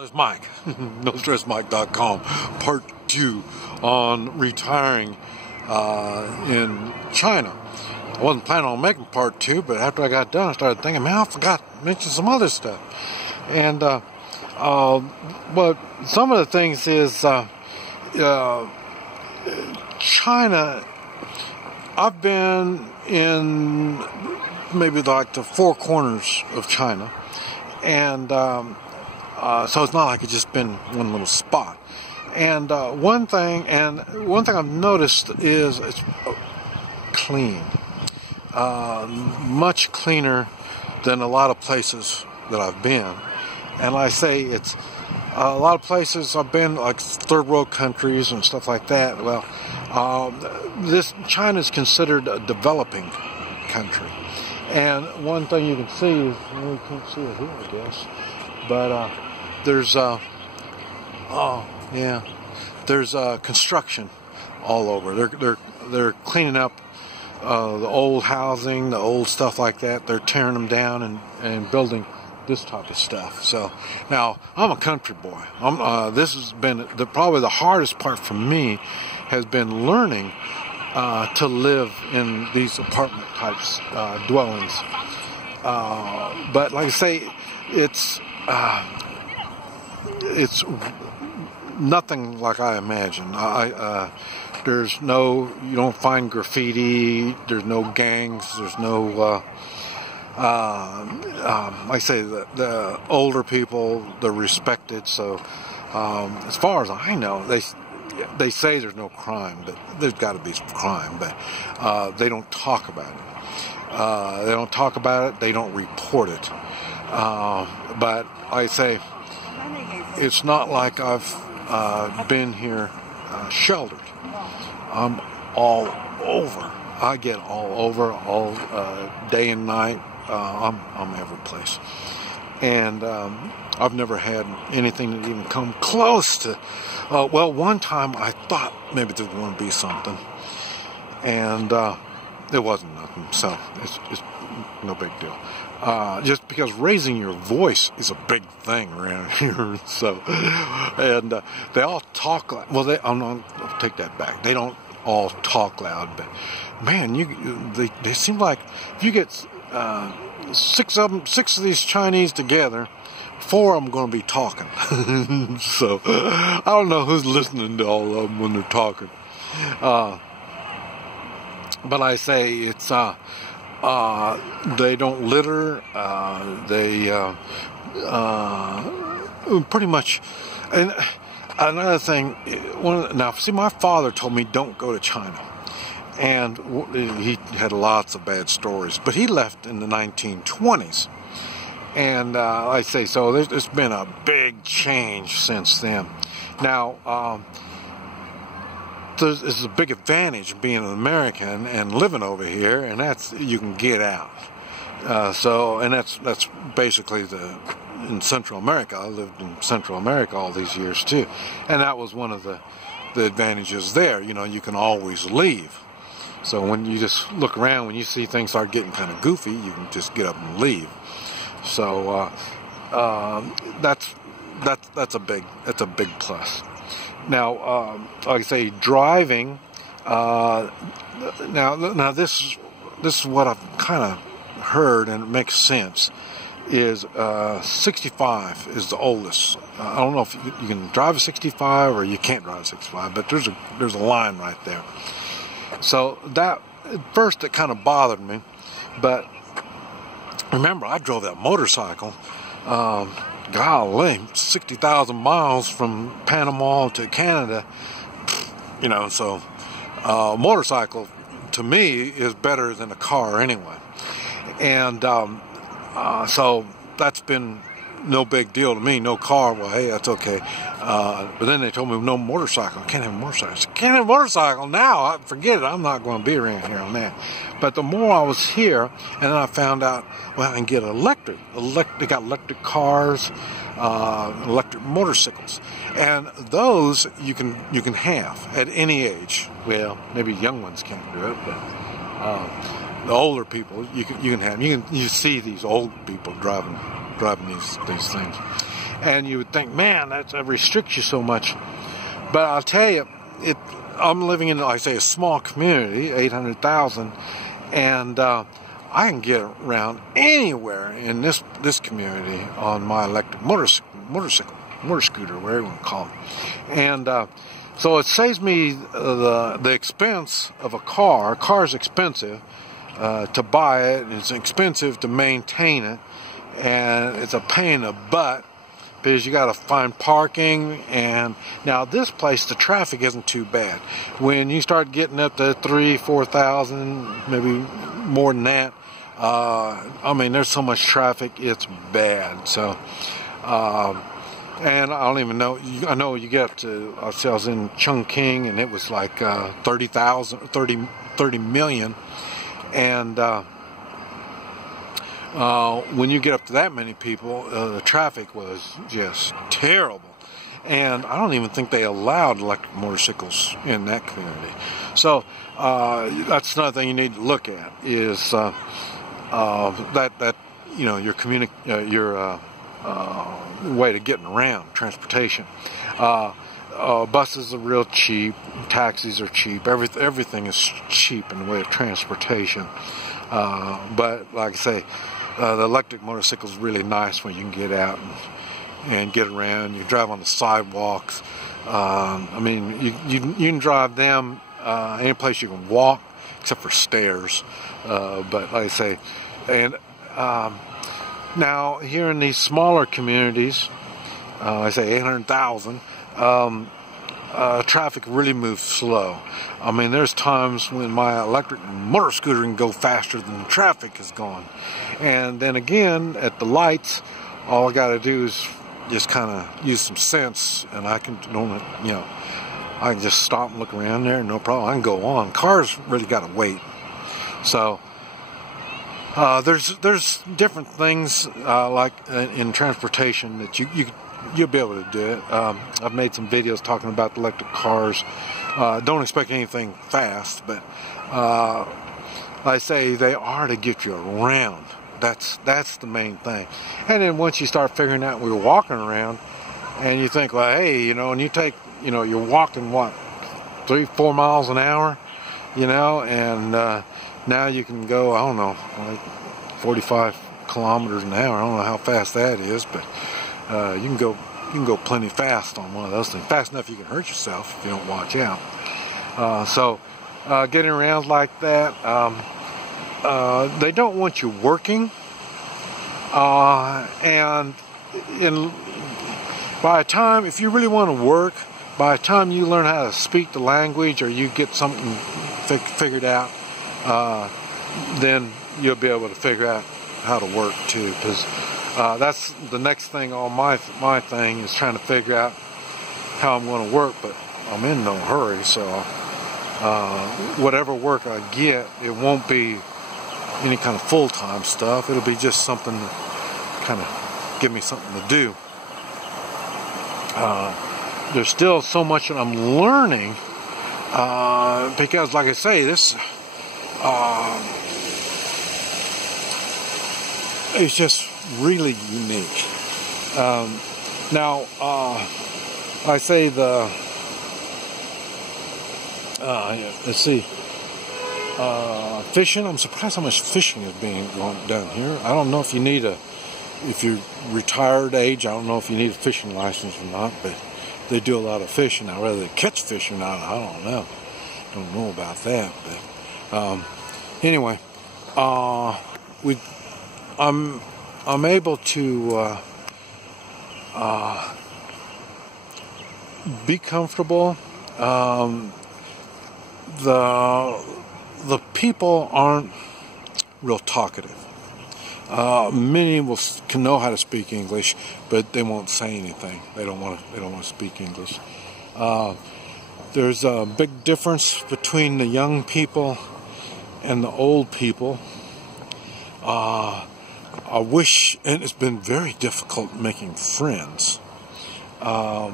It's Mike, NoStressMike.com, part 2 on retiring in China. I wasn't planning on making part 2, but after I got done, I started thinking, man, I forgot to mention some other stuff. And, but some of the things is, China, I've been in maybe like the four corners of China, and so it's not like it's just been one little spot. And one thing I've noticed is it's clean, much cleaner than a lot of places that I've been. And I say it's a lot of places I've been, like third world countries and stuff like that. Well, China is considered a developing country. And one thing you can see is, well, you can't see it here, I guess, but there's construction all over. They're cleaning up the old housing, the old stuff like that. They're tearing them down and building this type of stuff. So now I'm a country boy. This has been probably the hardest part for me has been learning to live in these apartment types dwellings. But like I say, it's nothing like I imagined. You don't find graffiti. There's no gangs. There's no like I say, the older people, they're respected. So as far as I know, they say there's no crime, but there's got to be some crime. But they don't talk about it. They don't talk about it. They don't report it. But I say, it's not like I've been here sheltered. I'm all over. I get all over, all day and night. I'm every place. And I've never had anything that even come close to. Well, one time I thought maybe there was going to be something, and it wasn't nothing. So it's no big deal. Just because raising your voice is a big thing around here. So, and they all talk loud. Well, I'll take that back. They don't all talk loud, but man, they seem like if you get six of these Chinese together, 4 of them going to be talking. So I don't know who's listening to all of them when they're talking. But I say it's they don't litter. They pretty much. And another thing, now see, my father told me don't go to China. And he had lots of bad stories, but he left in the 1920s. And I say, so there's been a big change since then. Now, there's a big advantage being an American and living over here, and that's you can get out. And that's basically in Central America. I lived in Central America all these years too, and that was one of the advantages there. You know, you can always leave. So when you just look around, when you see things start getting kind of goofy, you can just get up and leave. So that's a big plus. Now, like I say, driving. Now this is what I've kind of heard, and it makes sense. Is 65 is the oldest. I don't know if you can drive a 65 or you can't drive a 65, but there's a line right there. So that at first it kind of bothered me, but remember I drove that motorcycle. Golly, 60,000 miles from Panama to Canada. You know, so motorcycle to me is better than a car anyway. And so that's been no big deal to me. No car, well, hey, that's okay. But then they told me no motorcycle. I can't have a motorcycle. I said, can't have a motorcycle now. Forget it. I'm not going to be around here on that. But the more I was here, and then I found out, well, I can get electric. They got electric cars, electric motorcycles, and those you can have at any age. Well, maybe young ones can't do it, but the older people you can have. You see these old people driving these things. and you would think, man, that restricts you so much. But I'll tell you, I'm living in, like I say, a small community, 800,000, and I can get around anywhere in this community on my electric motor scooter, whatever you want to call it. And so it saves me the expense of a car. A car's expensive to buy it, and it's expensive to maintain it, and it's a pain in the butt because you got to find parking. And now this place, the traffic isn't too bad. When you start getting up to 3,000-4,000, maybe more than that, I mean, there's so much traffic, it's bad. So, and I don't even know, I know you get up to, I was in Chongqing, and it was like 30 million. And when you get up to that many people, the traffic was just terrible. And I don't even think they allowed electric motorcycles in that community. So that's another thing you need to look at is that you know, your way to getting around, transportation. Buses are real cheap, taxis are cheap, everything is cheap in the way of transportation. But like I say, the electric motorcycle is really nice when you can get out and get around. You drive on the sidewalks. I mean, you can drive them any place you can walk, except for stairs. But like I say, and now here in these smaller communities, I say 800,000. Traffic really moves slow. I mean, there's times when my electric motor scooter can go faster than the traffic is going. And then again, at the lights, all I got to do is just kind of use some sense, and I can, you know, I can just stop and look around there, no problem. I can go on. Cars really got to wait. So there's different things like in transportation that you'll be able to do it. I've made some videos talking about the electric cars. Don't expect anything fast, but like I say, they are to get you around. That's the main thing. And then once you start figuring out we're walking around, and you think, well, hey, you know, and you take, you know, you're walking what, 3-4 miles an hour, you know, and now you can go, I don't know, like 45 kilometers an hour. I don't know how fast that is, but you can go plenty fast on one of those things. Fast enough you can hurt yourself if you don't watch out. So getting around like that, they don't want you working, and by the time, if you really want to work, by the time you learn how to speak the language or you get something figured out, then you'll be able to figure out how to work too, because that's the next thing on my thing is trying to figure out how I'm going to work, but I'm in no hurry, so whatever work I get, it won't be any kind of full-time stuff. It'll be just something to kind of give me something to do. There's still so much that I'm learning because, like I say, this it's just really unique. Now, I say let's see, fishing. I'm surprised how much fishing is being done here. I don't know if you need if you're retired age, I don't know if you need a fishing license or not, but they do a lot of fishing. Now, whether they catch fish or not, I don't know. Don't know about that, but anyway, I'm able to be comfortable. The people aren't real talkative. Many can know how to speak English, but they won't say anything. They don't want to speak English. There's a big difference between the young people and the old people. I wish, and it's been very difficult making friends. I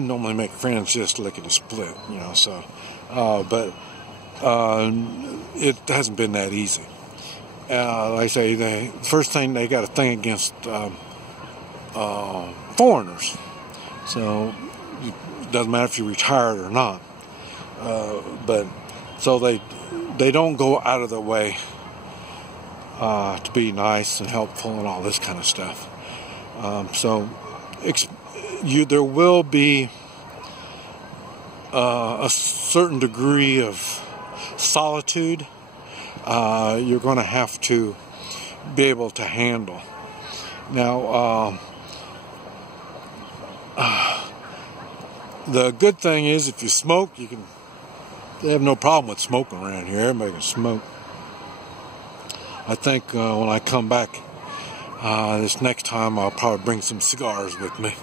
normally make friends just lickety-split, you know, so, but it hasn't been that easy. Like I say, the first thing, they got a thing against foreigners. So it doesn't matter if you're retired or not. But so they don't go out of their way to be nice and helpful and all this kind of stuff. There will be a certain degree of solitude you're going to have to be able to handle. Now, the good thing is if you smoke, they have no problem with smoking around here. Everybody can smoke. I think when I come back this next time, I'll probably bring some cigars with me.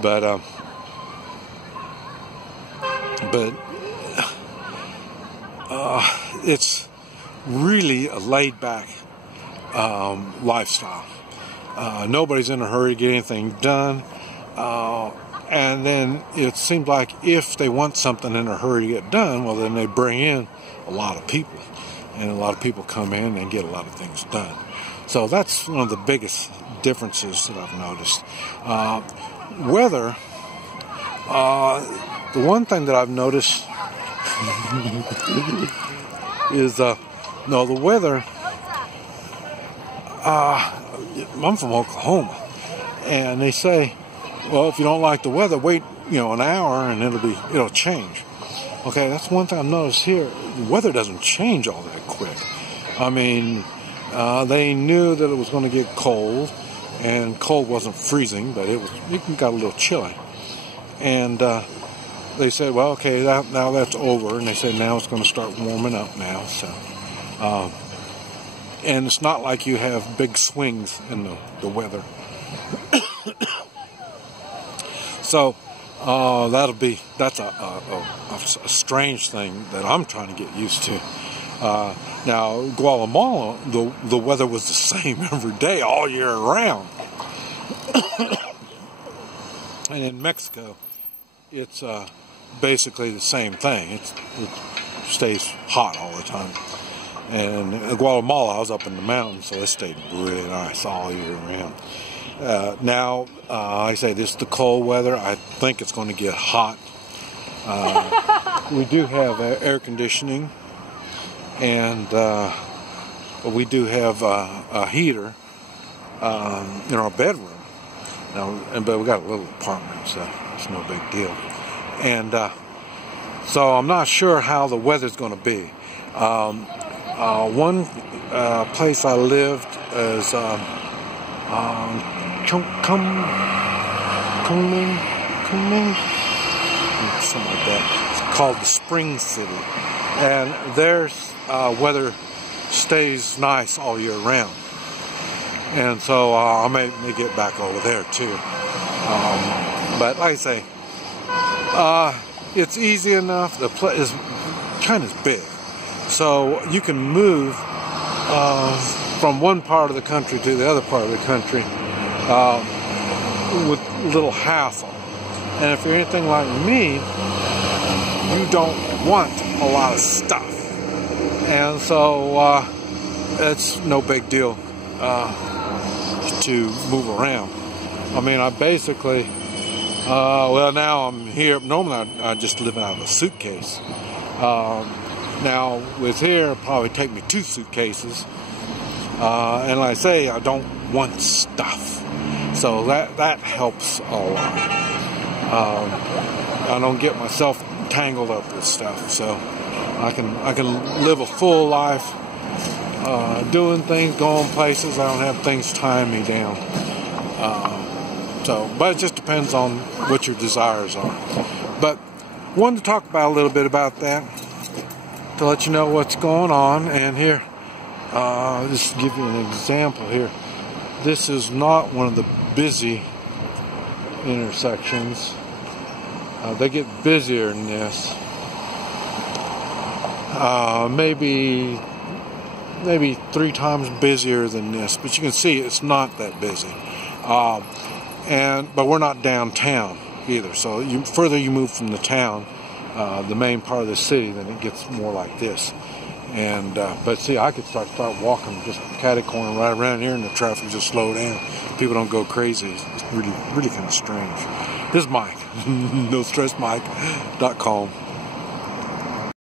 But it's really a laid-back lifestyle. Nobody's in a hurry to get anything done. And then it seems like if they want something in a hurry to get done, well, then they bring in a lot of people. And a lot of people come in and get a lot of things done. So that's one of the biggest differences that I've noticed. Weather, the one thing that I've noticed is, the weather, I'm from Oklahoma, and they say, well, if you don't like the weather, wait, an hour and it'll change. Okay, that's one thing I've noticed here. The weather doesn't change all that quick. I mean, they knew that it was going to get cold, and cold wasn't freezing, but it got a little chilly. And they said, well, okay, now that's over, and they said now it's going to start warming up now. So, and it's not like you have big swings in the weather. So that's a strange thing that I'm trying to get used to. Now, Guatemala, the weather was the same every day, all year round. And in Mexico, it's basically the same thing. It stays hot all the time. And in Guatemala, I was up in the mountains, so it stayed really nice all year round. Now, I say this is the cold weather. I think it's going to get hot. We do have air conditioning, and we do have a heater in our bedroom. But we got a little apartment, so it's no big deal. And so I'm not sure how the weather's going to be. One place I lived is Kunming, something like that. It's called the Spring City, and their weather stays nice all year round. And so I may get back over there too. But like I say, it's easy enough. The place is kind of big, so you can move from one part of the country to the other part of the country with little hassle. And if you're anything like me, you don't want a lot of stuff, and so it's no big deal to move around. I mean, I basically, now I'm here. Normally I just live out of a suitcase. Now with here, it'll probably take me 2 suitcases. And like I say, I don't want stuff. So that helps a lot. I don't get myself tangled up with stuff. So I can live a full life, doing things, going places. I don't have things tying me down. But it just depends on what your desires are. But wanted to talk about a little bit about that, to let you know what's going on. And here, just to give you an example here, this is not one of the busy intersections. They get busier than this. Maybe 3 times busier than this, but you can see it's not that busy. But we're not downtown either. So further you move from the town, the main part of the city, then it gets more like this. And but see, I could start walking just catty corner right around here, and the traffic just slow down. People don't go crazy. It's really kind of strange. This is Mike, NoStressMike.com.